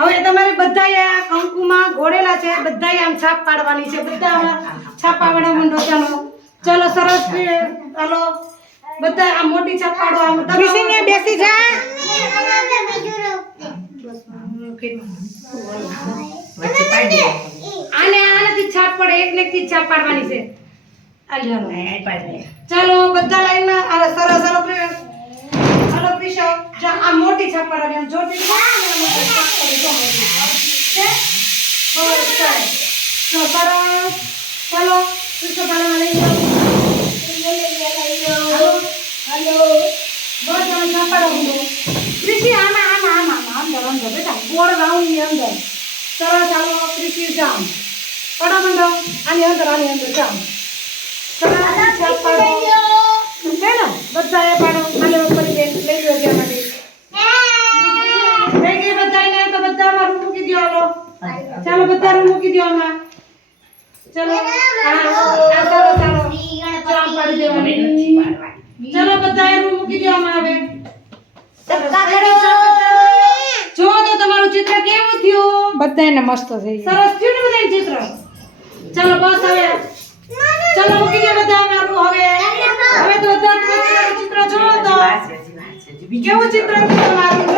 હવે તમારે બધાએ આ કંકુમાં ઘોડેલા છે, બધાએ આમ છાપ પાડવાની છે. બધા આમાં છાપ પાડવા માંડો. ચાલો સરસ. ચાલો બધા આ મોટી છાપ પાડો. આમ કૃષિને બેસી જા. આનાથી છાપ પડે. એકથી છાપ પાડવાની છે. ચાલો બધા લાઈનમાં. સરસ. હાલો પ્રિશો, આ મોટી છાપ પાડવાની. આમ જોરથી સરસ. ચાલો પ્રિશો પાડવા લઈ જાઓ. બસ આમ છાપ પાડવાનું. કૃષિ આમાં અંદર બેટા ગોળ રાઉન્ડ ની અંદર. સરસ. ચાલો કૃષિ જામ પડા મંડો. આની અંદર જામ. સરસ છાપ પાડો. છે ને બધાએ પાડો. આલે ઉપર લઈ લો ગયા માટે થઈ ગઈ બધાને. તો બધામાં રૂમ મૂકી દો. હાલો ચાલો બધા રૂમ મૂકી દો આમાં. ચલો ચાલો ચામ પાડી દેવાની. ચલો બધાએ રૂમ મૂકી દો આમાં. હવે જો તો તમારું ચિત્ર કેવું થયું? બધાને મસ્ત થઈ ગયું. સરસ થયું ને બધાનું ચિત્ર? ચાલો બસ હવે ચાલો મૂકી દો બધા મારું. હવે તો બધા ચિત્ર જોવો તો કેવું ચિત્ર થયું તમારું?